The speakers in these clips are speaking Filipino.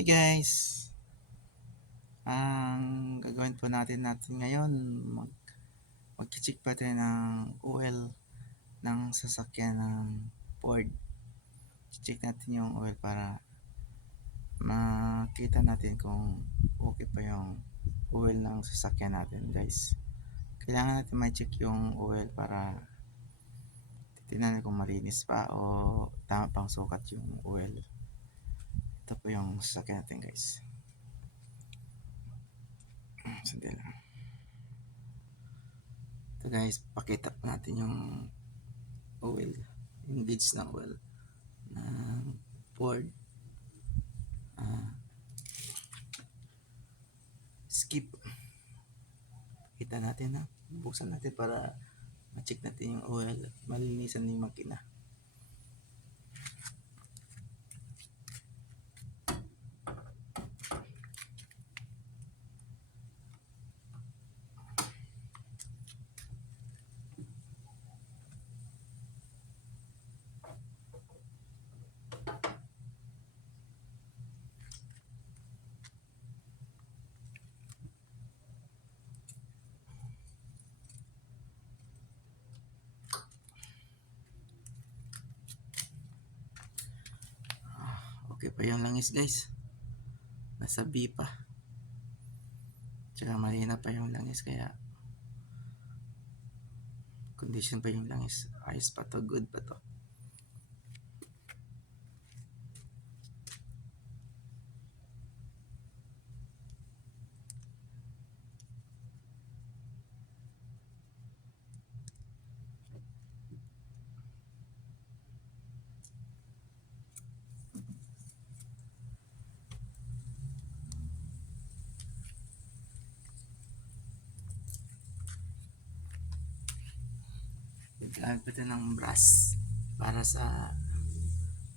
Hi guys! Ang gagawin po natin ngayon, mag-check pa tayo ng oil ng sasakyan ng Ford. Check natin yung oil para makita natin kung okay pa yung oil ng sasakyan natin guys. Kailangan natin ma-check yung oil para titignan kung malinis pa o tama pang sukat yung oil. Ito po yung sasakyan natin guys. Sandali lang. Ito guys, pakita natin yung oil, yung gauge ng oil ng Ford skip. Kita natin na buksan natin para ma-check natin yung oil, malinisan yung makina. Okay pa yung langis guys, nasa B pa, tsaka malina pa yung langis, kaya condition pa yung langis, ayos pa to, good pa to. Gamit pa ito ng brush para sa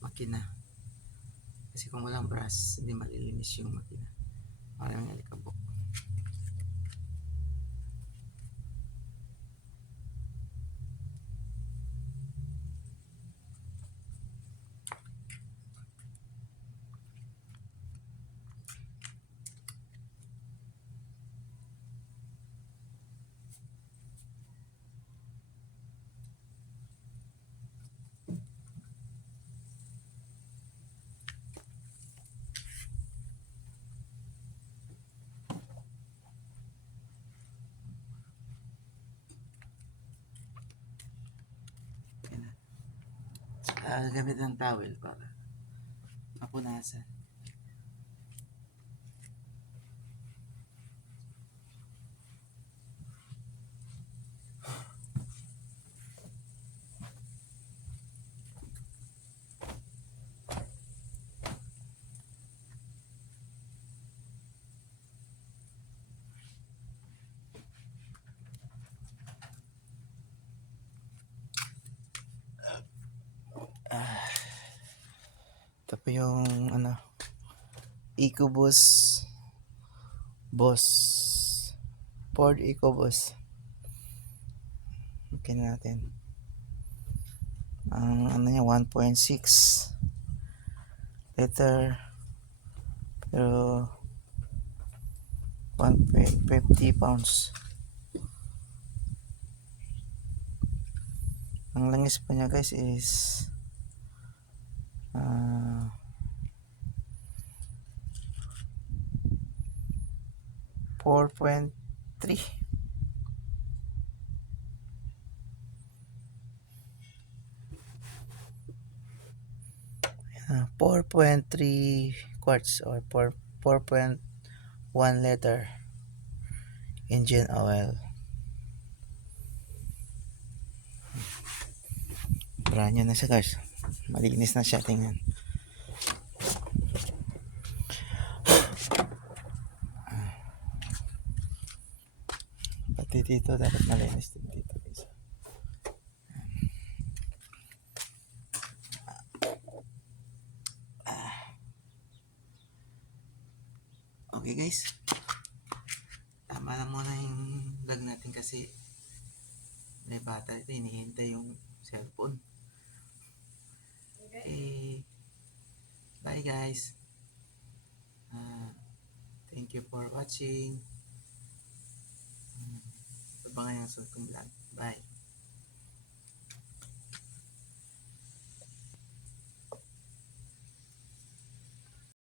makina, kasi kung walang brush hindi malilinis yung makina, parang alikabok. Gamit ng towel para mapunasan. Ito po yung EcoBoost Boss, Ford EcoBoost. Okay natin ang niya 1.6 liter, pero 1.50 pounds. Ang langis pa niya guys is 4.3. 4.3 quarts or 4.1 liter engine oil. Brand new na siya guys, malinis na siya, tingnan. Pati dito dapat malinis din dito guys. Okay guys, tama na muna yung vlog natin kasi may bata ito, hinihintay yung cellphone. Okay, bye guys. Thank you for watching. Abangan yung susunod kong vlog. Bye.